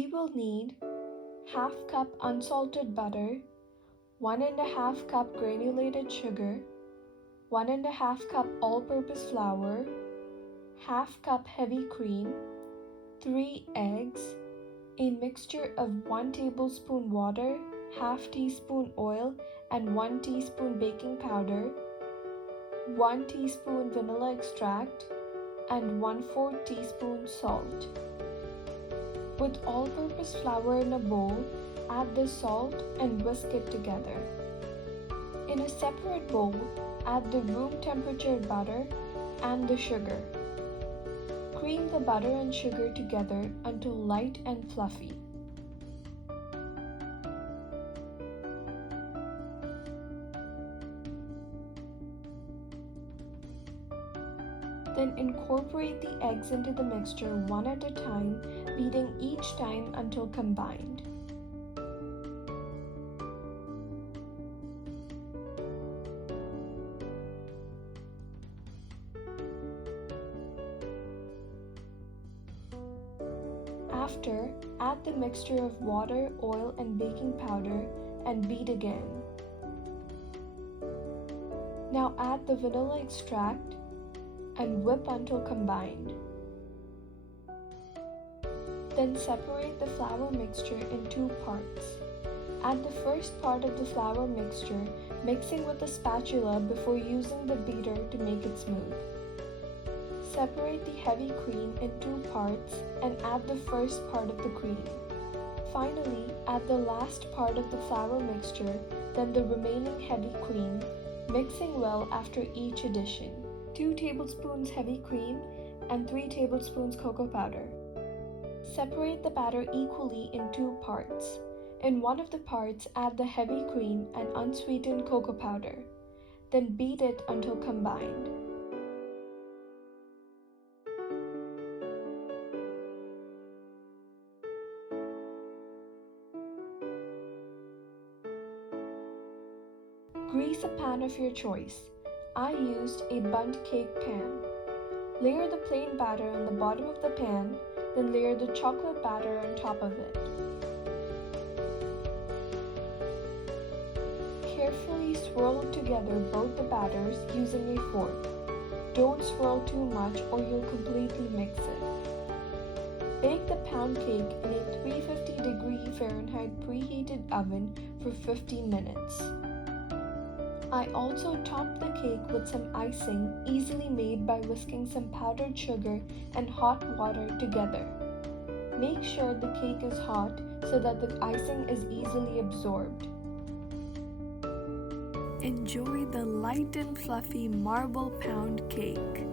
We will need half cup unsalted butter, 1½ cup granulated sugar, 1½ cup all-purpose flour, half cup heavy cream, 3 eggs, a mixture of 1 tablespoon water, half teaspoon oil, and 1 teaspoon baking powder, 1 teaspoon vanilla extract, and 1/4 teaspoon salt. With all-purpose flour in a bowl, add the salt and whisk it together. In a separate bowl, add the room temperature butter and the sugar. Cream the butter and sugar together until light and fluffy. Then incorporate the eggs into the mixture one at a time, beating each time until combined. After, add the mixture of water, oil, and baking powder and beat again. Now add the vanilla extract and whip until combined. Then separate the flour mixture in 2 parts. Add the first part of the flour mixture, mixing with a spatula before using the beater to make it smooth. Separate the heavy cream in 2 parts and add the first part of the cream. Finally, add the last part of the flour mixture, then the remaining heavy cream, mixing well after each addition. 2 tablespoons heavy cream and 3 tablespoons cocoa powder. Separate the batter equally in 2 parts. In one of the parts, add the heavy cream and unsweetened cocoa powder. Then beat it until combined. Grease a pan of your choice. I used a bundt cake pan. Layer the plain batter on the bottom of the pan, then layer the chocolate batter on top of it. Carefully swirl together both the batters using a fork. Don't swirl too much or you'll completely mix it. Bake the pound cake in a 350° Fahrenheit preheated oven for 15 minutes. I also topped the cake with some icing easily made by whisking some powdered sugar and hot water together. Make sure the cake is hot so that the icing is easily absorbed. Enjoy the light and fluffy marble pound cake.